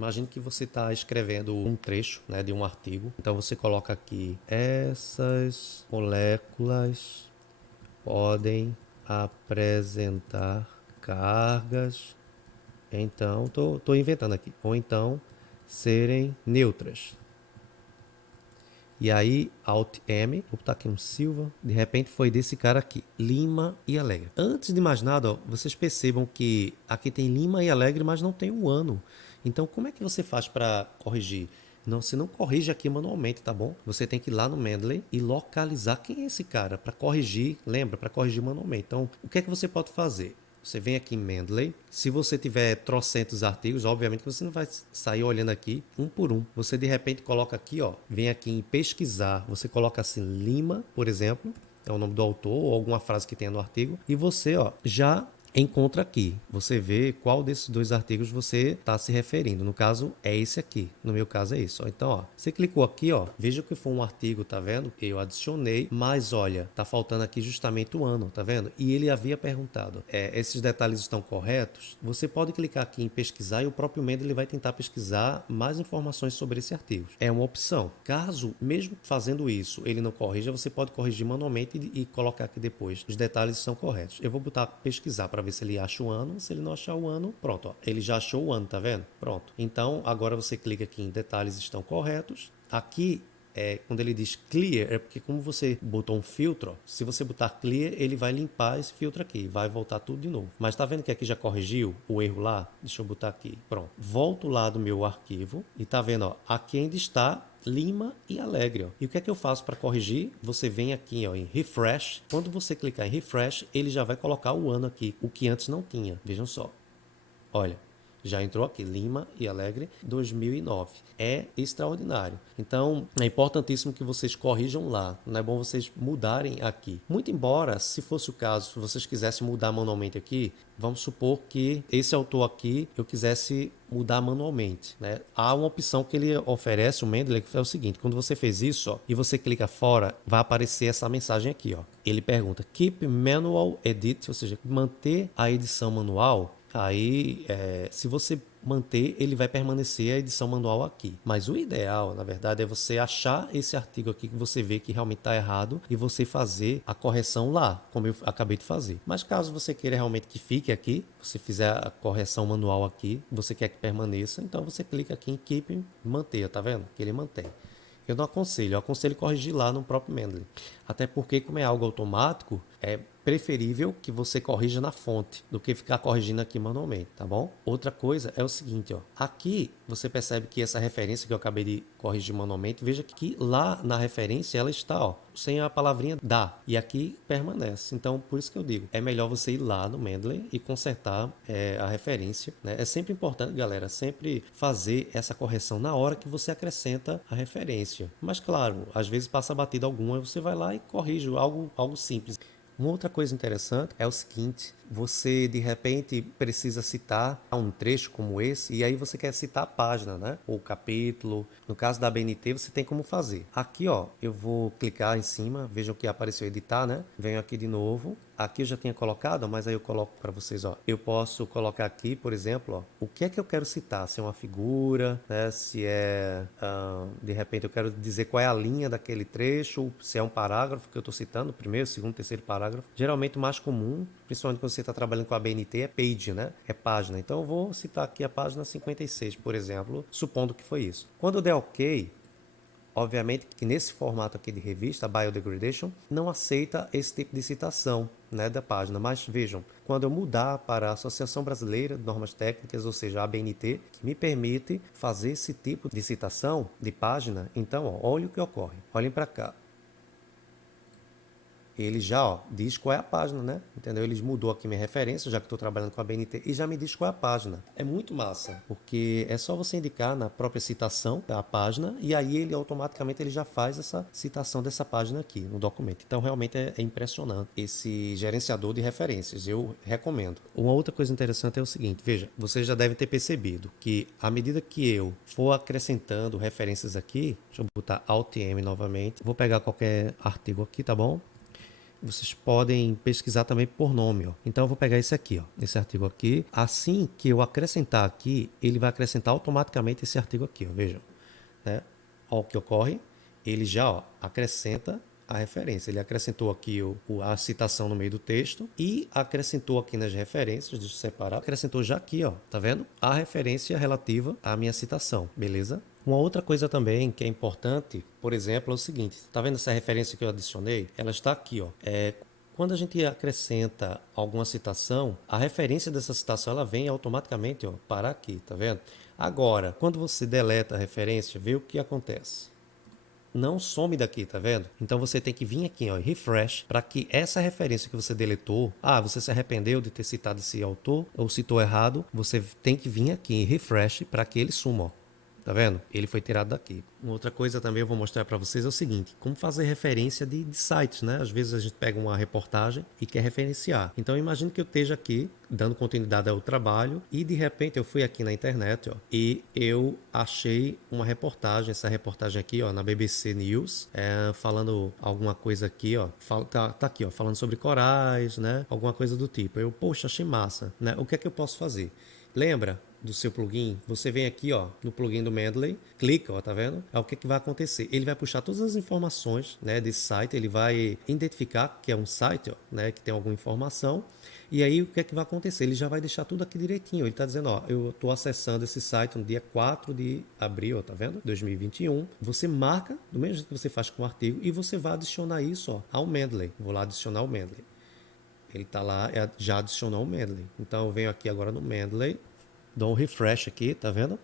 Imagine que você está escrevendo um trecho, né, de um artigo. Então você coloca aqui: essas moléculas podem apresentar cargas. Então, tô inventando aqui. Ou então serem neutras. E aí, Alt M, vou botar aqui um Silva, de repente foi desse cara aqui, Lima e Alegre. Antes de mais nada, ó, vocês percebam que aqui tem Lima e Alegre, mas não tem o ano. Então, como é que você faz para corrigir? Não, você não corrige aqui manualmente, tá bom? Você tem que ir lá no Mendeley e localizar quem é esse cara para corrigir, lembra, para corrigir manualmente. Então, o que é que você pode fazer? Você vem aqui em Mendeley. Se você tiver trocentos artigos, obviamente você não vai sair olhando aqui um por um. Você de repente coloca aqui, ó, vem aqui em pesquisar. Você coloca assim Lima, por exemplo, é o nome do autor ou alguma frase que tenha no artigo, e você, ó, já encontra aqui. Você vê qual desses dois artigos você está se referindo. No caso, é esse aqui. No meu caso, é isso. Então, ó, você clicou aqui, ó, veja que foi um artigo, tá vendo? Eu adicionei, mas olha, tá faltando aqui justamente o ano, tá vendo? E ele havia perguntado, esses detalhes estão corretos? Você pode clicar aqui em pesquisar e o próprio Mendeley ele vai tentar pesquisar mais informações sobre esse artigo. É uma opção. Caso, mesmo fazendo isso, ele não corrija, você pode corrigir manualmente e colocar aqui depois. Os detalhes estão corretos. Eu vou botar pesquisar para ver se ele acha o ano. Se ele não achar o ano, pronto, ó. Ele já achou o ano, tá vendo? Pronto. Então, agora você clica aqui em detalhes estão corretos. Aqui quando ele diz clear, é porque como você botou um filtro, ó, se você botar clear, ele vai limpar esse filtro aqui, vai voltar tudo de novo. Mas tá vendo que aqui já corrigiu o erro lá? Deixa eu botar aqui, pronto. Volto lá do meu arquivo e tá vendo, ó, aqui ainda está Lima e Alegre. Ó. E o que é que eu faço para corrigir? Você vem aqui, ó, em refresh. Quando você clicar em refresh, ele já vai colocar o ano aqui, o que antes não tinha. Vejam só. Olha, já entrou aqui, Lima e Alegre 2009. É extraordinário. Então, é importantíssimo que vocês corrijam lá. Não é bom vocês mudarem aqui. Muito embora, se fosse o caso, se vocês quisessem mudar manualmente aqui, vamos supor que esse autor aqui eu quisesse mudar manualmente, né? Há uma opção que ele oferece, o Mendeley, que é o seguinte: quando você fez isso, ó, e você clica fora, vai aparecer essa mensagem aqui, ó. Ele pergunta: Keep Manual Edit, ou seja, manter a edição manual. Aí, se você manter, ele vai permanecer a edição manual aqui. Mas o ideal, na verdade, é você achar esse artigo aqui que você vê que realmente está errado e você fazer a correção lá, como eu acabei de fazer. Mas caso você queira realmente que fique aqui, você fizer a correção manual aqui, você quer que permaneça, então você clica aqui em Keep e manter, tá vendo? Que ele mantém. Eu não aconselho, eu aconselho corrigir lá no próprio Mendeley. Até porque, como é algo automático, é preferível que você corrija na fonte do que ficar corrigindo aqui manualmente, tá bom? Outra coisa é o seguinte, ó. Aqui você percebe que essa referência que eu acabei de corrigir manualmente, veja que lá na referência ela está, ó, sem a palavrinha da, e aqui permanece. Então, por isso que eu digo, é melhor você ir lá no Mendeley e consertar a referência, né? É sempre importante, galera, sempre fazer essa correção na hora que você acrescenta a referência. Mas claro, às vezes passa batida alguma, você vai lá e corrige algo simples. Uma outra coisa interessante é o seguinte: você de repente precisa citar um trecho como esse e aí você quer citar a página, né? Ou o capítulo. No caso da BNT, você tem como fazer. Aqui, ó, eu vou clicar em cima, vejam que apareceu editar, né? Venho aqui de novo. Aqui eu já tinha colocado, mas aí eu coloco para vocês, ó. Eu posso colocar aqui, por exemplo, ó, o que é que eu quero citar? Se é uma figura, né? Se é, de repente eu quero dizer qual é a linha daquele trecho, se é um parágrafo que eu estou citando, primeiro, segundo, terceiro parágrafo. Geralmente o mais comum, principalmente quando você está trabalhando com a BNT, é page, né? É página. Então eu vou citar aqui a página 56, por exemplo, supondo que foi isso. Quando eu der OK, obviamente que nesse formato aqui de revista, a Biodegradation, não aceita esse tipo de citação, né, da página. Mas vejam, quando eu mudar para a Associação Brasileira de Normas Técnicas, ou seja, a ABNT, que me permite fazer esse tipo de citação de página, então, ó, olha o que ocorre. Olhem para cá. Ele já, ó, diz qual é a página, né? Entendeu? Ele mudou aqui minha referência, já que estou trabalhando com a BNT, e já me diz qual é a página. É muito massa, porque é só você indicar na própria citação da página, e aí ele automaticamente ele já faz essa citação dessa página aqui no documento. Então realmente é impressionante esse gerenciador de referências, eu recomendo. Uma outra coisa interessante é o seguinte, veja, vocês já devem ter percebido que à medida que eu for acrescentando referências aqui, deixa eu botar Alt M novamente, vou pegar qualquer artigo aqui, tá bom? vocês podem pesquisar também por nome, ó. Então eu vou pegar esse aqui, ó, esse artigo aqui. Assim que eu acrescentar aqui, ele vai acrescentar automaticamente esse artigo aqui, ó, vejam, né? Ó, o que ocorre, ele já, ó, acrescenta a referência. Ele acrescentou aqui a citação no meio do texto e acrescentou aqui nas referências, deixa eu separar, acrescentou já aqui, ó, tá vendo? A referência relativa à minha citação, beleza? Uma outra coisa também que é importante, por exemplo, é o seguinte, tá vendo essa referência que eu adicionei? Ela está aqui, ó. Quando a gente acrescenta alguma citação, a referência dessa citação ela vem automaticamente, ó, para aqui, tá vendo? Agora, quando você deleta a referência, vê o que acontece. Não some daqui, tá vendo? Então você tem que vir aqui, ó, refresh, para que essa referência que você deletou, você se arrependeu de ter citado esse autor ou citou errado, você tem que vir aqui em refresh para que ele suma, ó. Tá vendo? Ele foi tirado daqui. Uma outra coisa também eu vou mostrar para vocês é o seguinte, como fazer referência de sites, né? Às vezes a gente pega uma reportagem e quer referenciar. Então imagine que eu esteja aqui dando continuidade ao trabalho e de repente eu fui aqui na internet, ó, e eu achei uma reportagem, essa reportagem aqui, ó, na BBC News, falando alguma coisa aqui, ó, tá aqui, ó, falando sobre corais, né? Alguma coisa do tipo. Eu, poxa, achei massa, né? O que é que eu posso fazer? Lembra do seu plugin? Você vem aqui, ó, no plugin do Mendeley, clica, ó, tá vendo? O que vai acontecer? Ele vai puxar todas as informações, né, desse site, ele vai identificar que é um site, ó, né, que tem alguma informação, e aí o que é que vai acontecer? Ele já vai deixar tudo aqui direitinho. Ele está dizendo, ó, eu estou acessando esse site no dia 4 de abril, ó, tá vendo? 2021. Você marca, do mesmo jeito que você faz com o artigo, e você vai adicionar isso, ó, ao Mendeley. Vou lá adicionar o Mendeley. Ele está lá, já adicionou o Mendeley. Então eu venho aqui agora no Mendeley, dou um refresh aqui, tá vendo?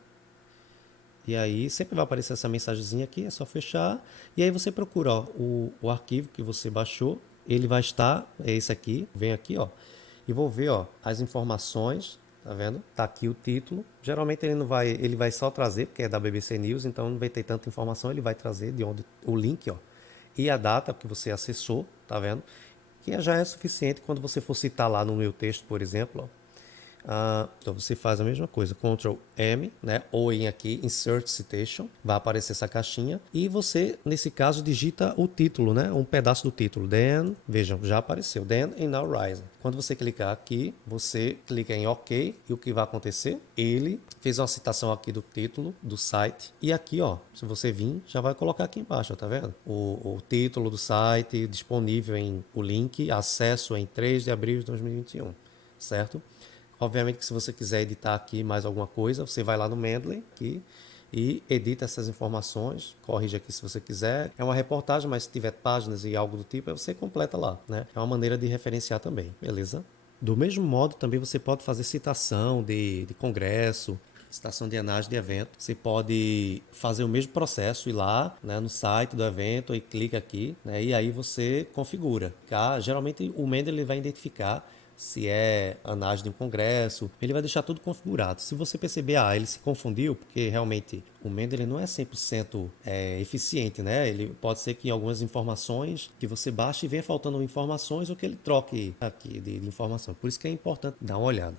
E aí sempre vai aparecer essa mensagenzinha aqui, é só fechar. E aí você procura, ó, o arquivo que você baixou, ele vai estar, é esse aqui, vem aqui, ó, e vou ver, ó, as informações, tá vendo? Tá aqui o título. Geralmente ele vai só trazer, porque é da BBC News, então não vai ter tanta informação, ele vai trazer de onde o link, ó, e a data que você acessou, tá vendo? Que já é suficiente quando você for citar lá no meu texto, por exemplo, ó. Então você faz a mesma coisa, Ctrl M, né? Ou em aqui Insert Citation, vai aparecer essa caixinha e você, nesse caso, digita o título, né? Um pedaço do título. Then, vejam, já apareceu. Then in Now Rising. Quando você clicar aqui, você clica em OK e o que vai acontecer? Ele fez uma citação aqui do título do site e aqui, ó, se você vir, já vai colocar aqui embaixo, ó, tá vendo? O título do site disponível em o link, acesso em 3 de abril de 2021, certo? Obviamente que se você quiser editar aqui mais alguma coisa, você vai lá no Mendeley aqui e edita essas informações, corrige aqui se você quiser. É uma reportagem, mas se tiver páginas e algo do tipo, aí você completa lá, né? É uma maneira de referenciar também, beleza? Do mesmo modo, também você pode fazer citação de congresso, citação de análise de evento. Você pode fazer o mesmo processo, ir lá, né, no site do evento e clica aqui, né, e aí você configura. Geralmente o Mendeley vai identificar se é análise de um congresso, ele vai deixar tudo configurado. Se você perceber, ele se confundiu, porque realmente o Mendeley não é 100% eficiente, né? Ele pode ser que em algumas informações que você baixe e venha faltando informações ou que ele troque aqui de informação. Por isso que é importante dar uma olhada.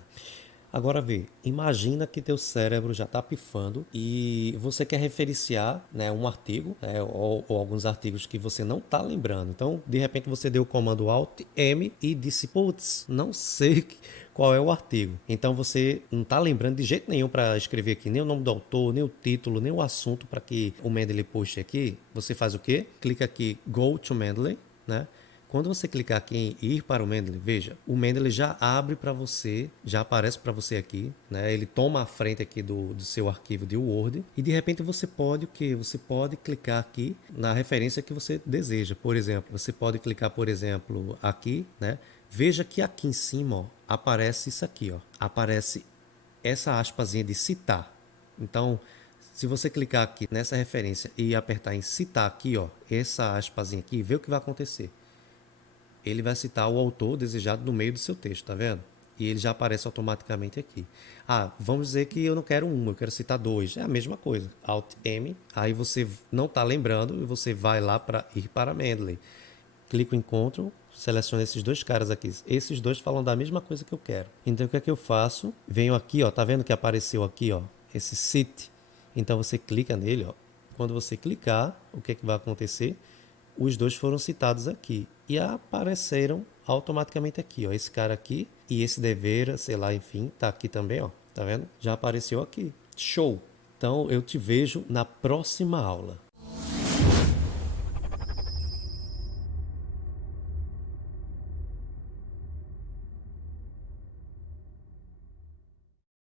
Agora vê, imagina que teu cérebro já está pifando e você quer referenciar, né, um artigo, né, ou alguns artigos que você não está lembrando. Então, de repente você deu o comando Alt M e disse, putz, não sei qual é o artigo. Então você não está lembrando de jeito nenhum para escrever aqui nem o nome do autor, nem o título, nem o assunto para que o Mendeley poste aqui. Você faz o quê? Clica aqui Go to Mendeley, né? Quando você clicar aqui em ir para o Mendeley, veja, o Mendeley já abre para você, já aparece para você aqui, né? Ele toma a frente aqui do seu arquivo de Word e de repente você pode o quê? Você pode clicar aqui na referência que você deseja. Por exemplo, você pode clicar, por exemplo, aqui, né? Veja que aqui em cima, ó, aparece isso aqui, ó. Aparece essa aspazinha de citar. Então, se você clicar aqui nessa referência e apertar em citar aqui, ó, essa aspazinha aqui, vê o que vai acontecer. Ele vai citar o autor desejado no meio do seu texto, tá vendo? E ele já aparece automaticamente aqui. Vamos dizer que eu não quero um, eu quero citar dois. É a mesma coisa. Alt M, aí você não está lembrando e você vai lá para ir para Mendeley. Clico em Ctrl, seleciono esses dois caras aqui. Esses dois falam da mesma coisa que eu quero. Então o que é que eu faço? Venho aqui, ó, tá vendo que apareceu aqui, ó, esse cite. Então você clica nele, ó. Quando você clicar, o que é que vai acontecer? Os dois foram citados aqui. e apareceram automaticamente aqui, ó. Esse cara aqui e esse dever, sei lá, enfim, tá aqui também, ó. Tá vendo? Já apareceu aqui. Show! Então eu te vejo na próxima aula.